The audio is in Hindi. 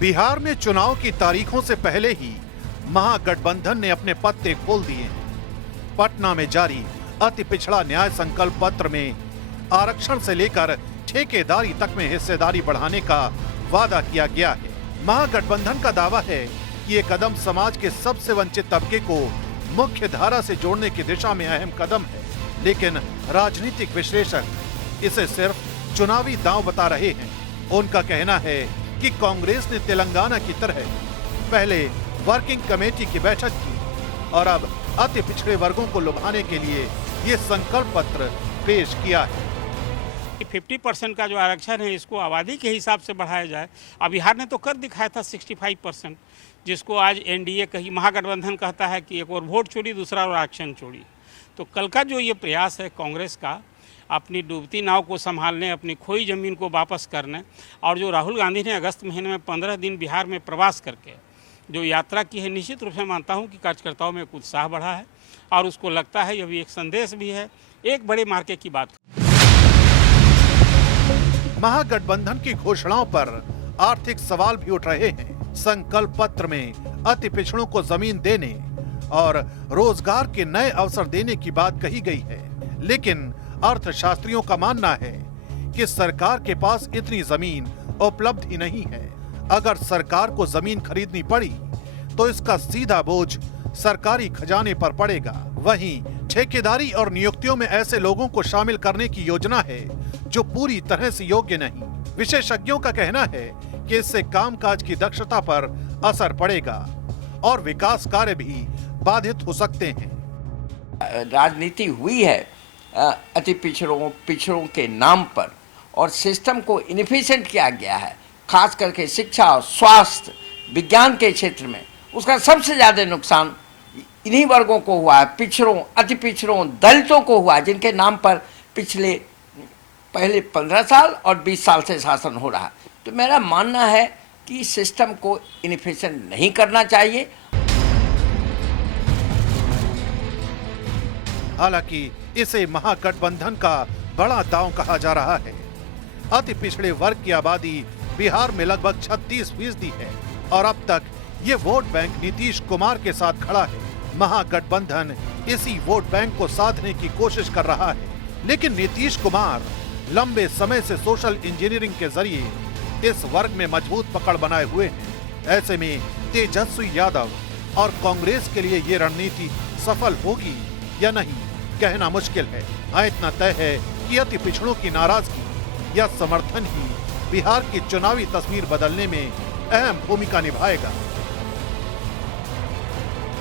बिहार में चुनाव की तारीखों से पहले ही महागठबंधन ने अपने पत्ते खोल दिए हैं। पटना में जारी अति पिछड़ा न्याय संकल्प पत्र में आरक्षण से लेकर ठेकेदारी तक में हिस्सेदारी बढ़ाने का वादा किया गया है। महागठबंधन का दावा है कि ये कदम समाज के सबसे वंचित तबके को मुख्य धारा से जोड़ने की दिशा में अहम कदम है, लेकिन राजनीतिक विश्लेषक इसे सिर्फ चुनावी दांव बता रहे हैं। उनका कहना है कि कांग्रेस ने तेलंगाना की तरह पहले वर्किंग कमेटी की बैठक की और अब अति पिछड़े वर्गों को लुभाने के लिए ये संकल्प पत्र पेश किया है। 50% का जो आरक्षण है इसको आबादी के हिसाब से बढ़ाया जाए। अब बिहार ने तो कर दिखाया था 65%, जिसको आज एनडीए कही महागठबंधन कहता है कि एक और वोट चोरी, दूसरा और आरक्षण चोरी। तो कल का जो ये प्रयास है कांग्रेस का अपनी डूबती नाव को संभालने, अपनी खोई ज़मीन को वापस करने, और जो राहुल गांधी ने अगस्त महीने में 15 दिन बिहार में प्रवास करके जो यात्रा की है, निश्चित रूप से मानता हूं कि कार्यकर्ताओं में एक उत्साह बढ़ा है और उसको लगता है यह भी एक संदेश भी है, एक बड़े मार्के की बात। महागठबंधन की घोषणाओं पर आर्थिक सवाल भी उठ रहे हैं। संकल्प पत्र में अति पिछड़ों को जमीन देने और रोजगार के नए अवसर देने की बात कही गई है, लेकिन अर्थशास्त्रियों का मानना है कि सरकार के पास इतनी जमीन उपलब्ध ही नहीं है। अगर सरकार को जमीन खरीदनी पड़ी तो इसका सीधा बोझ सरकारी खजाने पर पड़ेगा। वहीं ठेकेदारी और नियुक्तियों में ऐसे लोगों को शामिल करने की योजना है जो पूरी तरह से योग्य नहीं। विशेषज्ञों का कहना है कि इससे कामकाज की दक्षता पर असर पड़ेगा और विकास कार्य भी बाधित हो सकते हैं। राजनीति हुई है अति पिछड़ों के नाम पर और सिस्टम को इनएफिशिएंट किया गया है, खास करके शिक्षा, स्वास्थ्य, विज्ञान के क्षेत्र में। उसका सबसे ज़्यादा नुकसान इन्हीं वर्गों को हुआ है, पिछड़ों, अति पिछड़ों, दलितों को हुआ है, जिनके नाम पर पहले 15 साल और 20 साल से शासन हो रहा है। तो मेरा मानना है कि सिस्टम को इनएफिशिएंट नहीं करना चाहिए। हालांकि इसे महागठबंधन का बड़ा दांव कहा जा रहा है। अति पिछड़े वर्ग की आबादी बिहार में लगभग 36% है और अब तक ये वोट बैंक नीतीश कुमार के साथ खड़ा है। महागठबंधन इसी वोट बैंक को साधने की कोशिश कर रहा है, लेकिन नीतीश कुमार लंबे समय से सोशल इंजीनियरिंग के जरिए इस वर्ग में मजबूत पकड़ बनाए हुए हैं। ऐसे में तेजस्वी यादव और कांग्रेस के लिए ये रणनीति सफल होगी या नहीं, कहना मुश्किल है। हाँ, इतना तय है कि अति पिछड़ों की नाराजगी या समर्थन ही बिहार की चुनावी तस्वीर बदलने में अहम भूमिका निभाएगा।